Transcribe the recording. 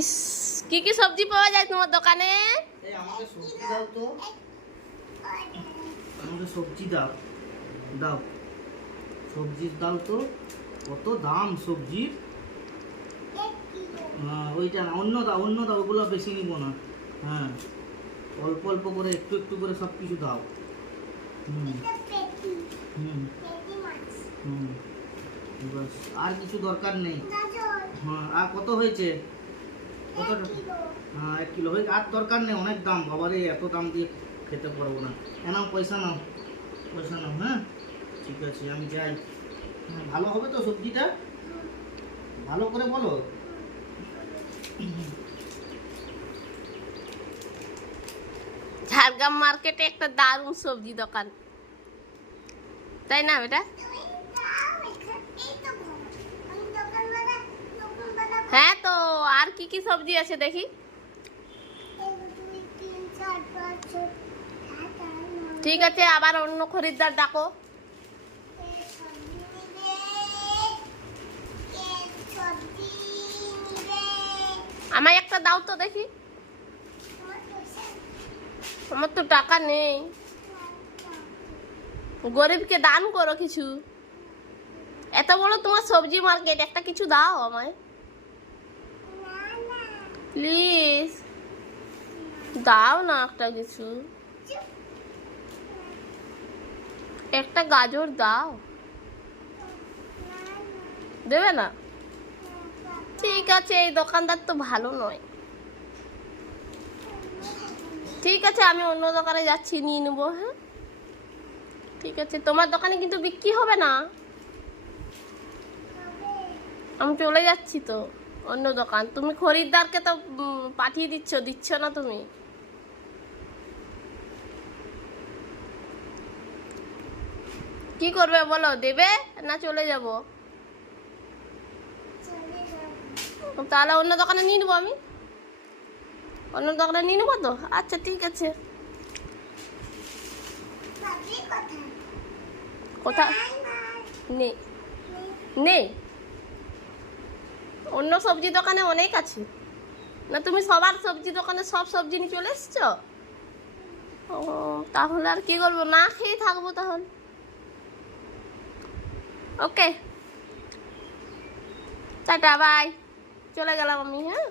ইস, কি কি সবজি পাওয়া যায় তোমার দোকানে? আমাকে সবজি দাও তো, আমাকে সবজি দাও, দাও সবজি দাও তো। কত দাম সবজির। ওইটা না, অন্য দাও, অন্য দাও, ওগুলো বেশি নিব না। হ্যাঁ, অল্প অল্প করে, একটু একটু করে সব কিছু দাও। হুম হুম হুম, বাস, আর কিছু দরকার নেই। হ্যাঁ, আর কত হয়েছে? কত? হ্যাঁ, 1 কিলো হয়ে, আর দরকার নেই, অনেক দাম বাবারে, এত দাম দিয়ে খেতে পারবো না। নাও পয়সা নাও, পয়সা নাও। হ্যাঁ ঠিক আছে, আমি যাই। ভালো হবে তো সবজিটা? ভালো করে বলো। ঝাড়গ্রাম মার্কেটে একটা দারুণ সবজি দোকান, তাই না বেটা? হ্যাঁ, তো আর কি কি সবজি আছে দেখি। ঠিক আছে, আবার অন্য খরিদ্দার ডাকো। আমায় একটা দাও তো দেখি। আমার তো টাকা নেই, গরিবকে দান করো কিছু। এত বড় তোমার সবজি মার্কেট, একটা কিছু দাও আমায় প্লিজ, দাও না একটা কিছু, একটা গাজর দাও। দেবে না? ঠিক আছে, এই দোকানদার তো ভালো নয়। ঠিক আছে, আমি অন্য দোকানে যাচ্ছি, নিয়ে নেবো। হ্যাঁ ঠিক আছে, তোমার দোকানে কিন্তু বিক্রি হবে না। আমি চলে যাচ্ছি তো অন্য দোকান। তুমি খরিদ্দারকে তো পাঠিয়ে দিচ্ছ না তুমি। কি করবে বলো, দেবে না চলে যাব? তাহলে অন্য দোকানে নিয়ে নেবো, আমি অন্য দোকানে নিয়ে নেবো তো। আচ্ছা ঠিক আছে। কোথায়? নেই, নেই, অন্য সবজি দোকানে অনেক আছে না। তুমি সবার সবজি দোকানে সব সবজি নিয়ে চলে এসছো? ও, তাহলে আর কি করবো, না খেয়ে থাকবো তাহলে। ওকে, টাটা, বাই, চলে গেলাম আমি। হ্যাঁ।